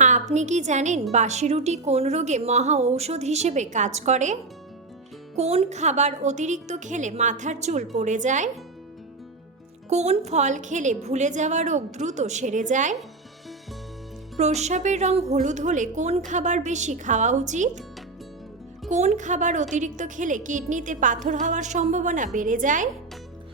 আপনি কি জানেন বাসি রুটি কোন রোগে মহা ঔষধ হিসেবে কাজ করে? কোন খাবার অতিরিক্ত খেলে মাথার চুল পড়ে যায়? কোন ফল খেলে ভুলে যাওয়া রোগ দ্রুত সেরে যায়? প্রস্রাবের রং হলুদ হলে কোন খাবার বেশি খাওয়া উচিত? কোন খাবার অতিরিক্ত খেলে কিডনিতে পাথর হওয়ার সম্ভাবনা বেড়ে যায়?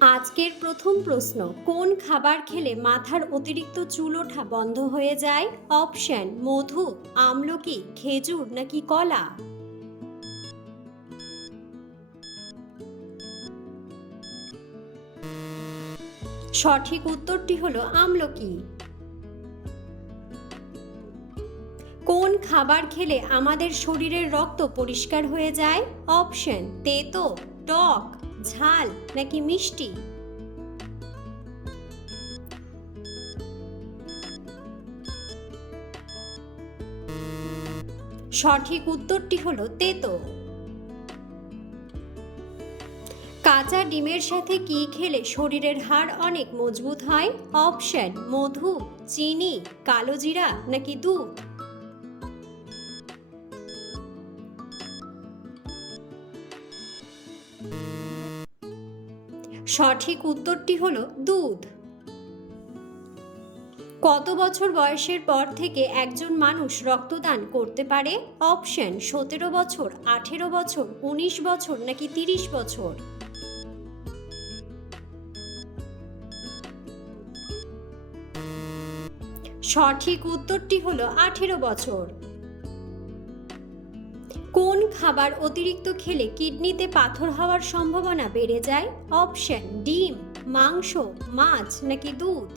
আজকের প্রথম প্রশ্ন, কোন খাবার খেলে মাথার অতিরিক্ত চুল ওঠা বন্ধ হয়ে যায়? অপশন, মধু, আমলকি, খেজুর নাকি কলা? সঠিক উত্তরটি হলো আমলকি। কোন খাবার খেলে আমাদের শরীরের রক্ত পরিষ্কার হয়ে যায়? অপশন, তেতো, টক। ঝাল নাকি মিষ্টি? সঠিক উত্তরটি হলো তেতো। কাঁচা ডিমের সাথে কি খেলে শরীরের হাড় অনেক মজবুত হয়? অপশন, মধু, চিনি, কালো জিরা নাকি দুধ? সঠিক উত্তরটি হলো দুধ। কত বছর বয়সের পর থেকে একজন মানুষ রক্তদান করতে পারে? অপশন, সতেরো বছর, আঠেরো বছর, উনিশ বছর নাকি তিরিশ বছর? সঠিক উত্তরটি হলো আঠেরো বছর। খাবার অতিরিক্ত খেলে কিডনিতে পাথর হওয়ার সম্ভাবনা বেড়ে যায়। অপশন ডিম, মাংস, মাছ নাকি দুধ?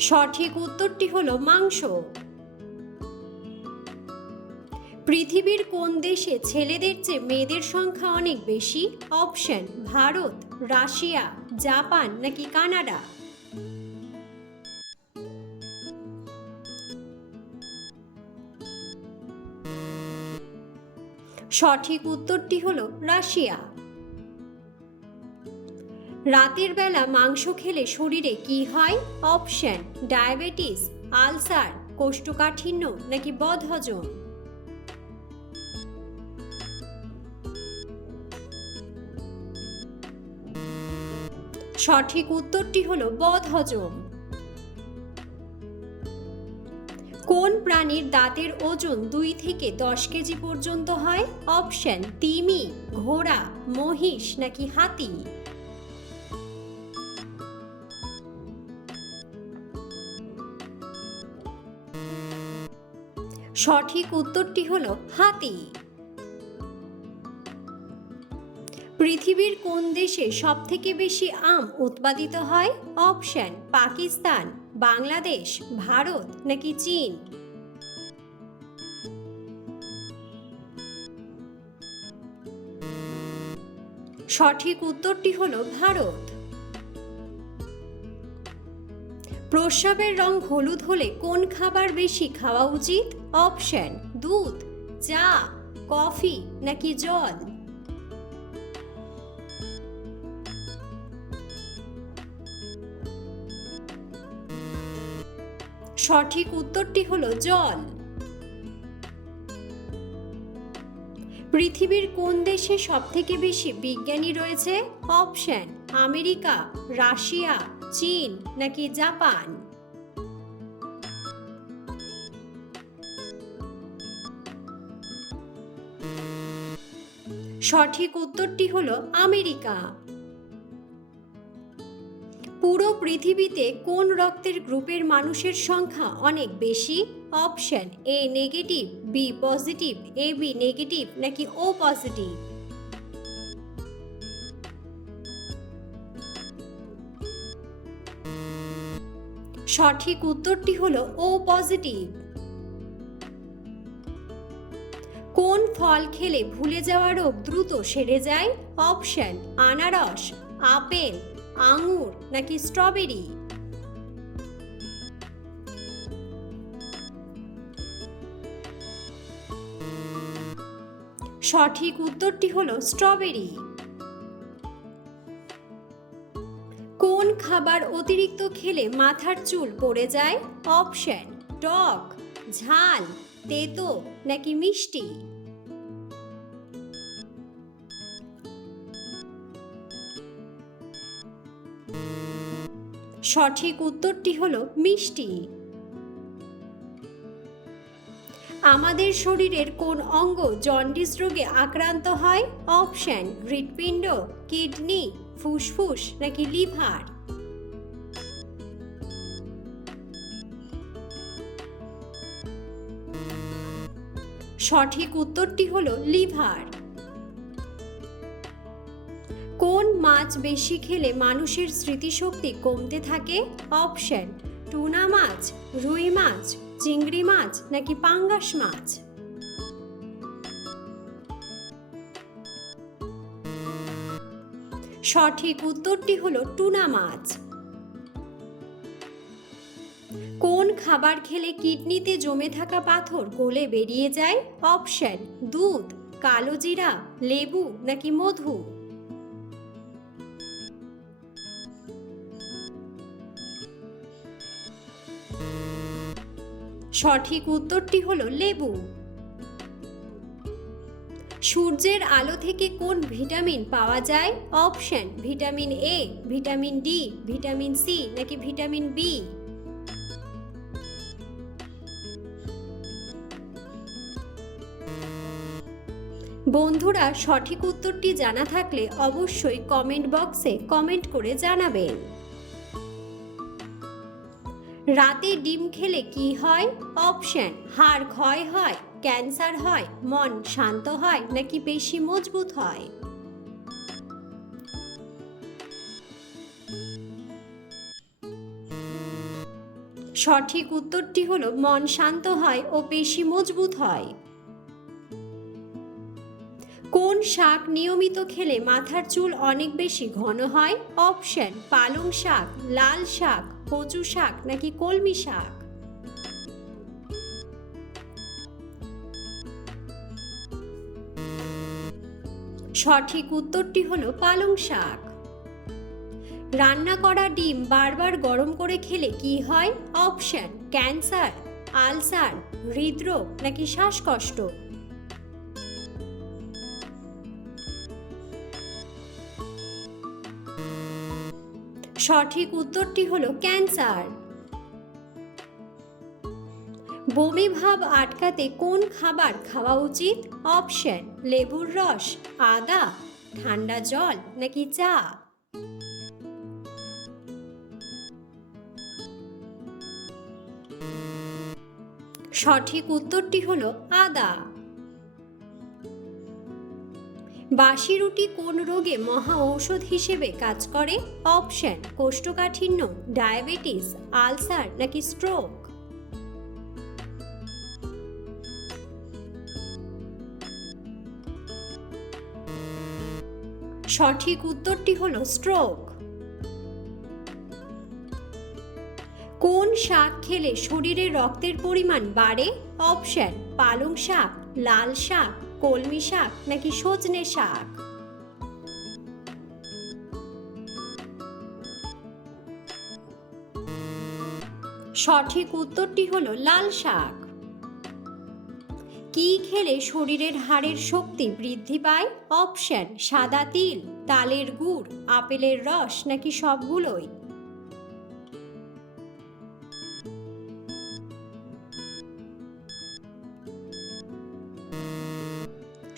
সঠিক উত্তরটি হলো মাংস। পৃথিবীর কোন দেশে ছেলেদের চেয়ে মেয়েদের সংখ্যা অনেক বেশি? অপশন ভারত, রাশিয়া, জাপান নাকি কানাডা? সঠিক উত্তরটি হলো রাশিয়া। রাতের বেলা মাংস খেলে শরীরে কি হয়? অপশন, ডায়াবেটিস, আলসার, কোষ্ঠকাঠিন্য নাকি বদহজম? সঠিক উত্তরটি হলো বদহজম। কোন প্রাণীর দাঁতের ওজন দুই থেকে দশ কেজি পর্যন্ত হয়? অপশন, তিমি, ঘোড়া, মহিষ নাকি হাতি? সঠিক উত্তরটি হলো হাতি। পৃথিবীর কোন দেশে সব থেকে বেশি আম উৎপাদিত হয়? অপশন, পাকিস্তান। বাংলাদেশ, ভারত নাকি চীন? সঠিক উত্তরটি হলো ভারত। প্রস্রাবের রং হলুদ হলে কোন খাবার বেশি খাওয়া উচিত? অপশন, দুধ, চা, কফি নাকি জল? সঠিক উত্তরটি হলো জল। পৃথিবীর কোন দেশে সবথেকে বেশি বিজ্ঞানী রয়েছে? অপশন, আমেরিকা, রাশিয়া, চীন নাকি জাপান? সঠিক উত্তরটি হলো আমেরিকা। পুরো পৃথিবীতে কোন রক্তের গ্রুপের মানুষের সংখ্যা অনেক বেশি? Option A negative, B positive, A B negative নাকি ও পজিটিভ? সঠিক উত্তরটি হলো ও পজিটিভ। কোন ফল খেলে ভুলে যাওয়া রোগ দ্রুত সেরে যায়? অপশন, আনারস, আপেল। আঙুর নাকি স্ট্রবেরি? সঠিক উত্তরটি হলো স্ট্রবেরি। কোন খাবার অতিরিক্ত খেলে মাথার চুল পড়ে যায়? অপশন, টক, ঝাল, তেতো নাকি মিষ্টি? সঠিক উত্তরটি হলো মিষ্টি। আমাদের শরীরের কোন অঙ্গ জন্ডিস রোগে আক্রান্ত হয়? অপশন, হৃৎপিণ্ড, কিডনি, ফুসফুস নাকি লিভার? সঠিক উত্তরটি হলো লিভার। কোন মাছ বেশি খেলে মানুষের স্মৃতিশক্তি কমতে থাকে? অপশন, টুনা মাছ, রুই মাছ, চিংড়ি মাছ নাকি পাঙ্গাস মাছ? সঠিক উত্তরটি হলো টুনা মাছ। কোন খাবার খেলে কিডনিতে জমে থাকা পাথর গলে বেরিয়ে যায়? অপশন, দুধ, কালো জিরা, লেবু নাকি মধু? সঠিক উত্তরটি হলো লেবু। সূর্যের আলো থেকে কোন ভিটামিন পাওয়া যায়? Option, vitamin A vitamin D vitamin C নাকি ভিটামিন বি বন্ধুরা, সঠিক উত্তরটি জানা থাকলে অবশ্যই কমেন্ট বক্সে কমেন্ট করে জানাবেন। রাতে ডিম খেলে কি হয়? অপশন হাড় ক্ষয় হয় ক্যান্সার হয়, মন শান্ত হয়, নাকি পেশি মজবুত হয়? সঠিক উত্তরটি হলো মন শান্ত হয় ও পেশি মজবুত হয়। কোন শাক নিয়মিত খেলে মাথার চুল অনেক বেশি ঘন হয়? অপশন পালং শাক, লাল শাক কচু শাক নাকি কলমি শাক? সঠিক উত্তরটি হলো পালং শাক। রান্না করা ডিম বারবার গরম করে খেলে কি হয়? অপশন, ক্যান্সার, আলসার, হৃদরোগ নাকি শ্বাসকষ্ট? সঠিক উত্তরটি হলো ক্যান্সার। বমি ভাব আটকাতে কোন খাবার খাওয়া উচিত? অপশন, লেবুর রস, আদা, ঠান্ডা জল নাকি চা? সঠিক উত্তরটি হলো আদা। বাসি রুটি কোন রোগে মহা ঔষধ হিসেবে কাজ করে? অপশন, কোষ্ঠকাঠিন্য, ডায়াবেটিস, আলসার নাকি স্ট্রোক? সঠিক উত্তরটি হলো স্ট্রোক। কোন শাক খেলে শরীরে রক্তের পরিমাণ বাড়ে? অপশন, পালং শাক, লাল শাক কলমি শাক নাকি সজনে শাক? সঠিক উত্তরটি হলো লাল শাক। কি খেলে শরীরের হাড়ের শক্তি বৃদ্ধি পায়? অপশন, সাদা তিল, তালের গুড়, আপেলের রস নাকি সবগুলোই?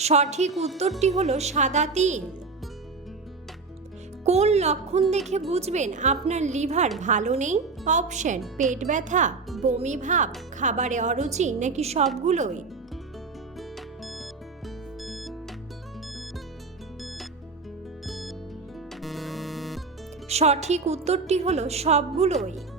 সঠিক উত্তরটি হলো সাদা তিল। কোন লক্ষণ দেখে বুঝবেন আপনার লিভার ভালো নেই? অপশন, পেট ব্যথা, বমি ভাব, খাবারে অরুচি নাকি সবগুলোই? সঠিক উত্তরটি হলো সবগুলোই।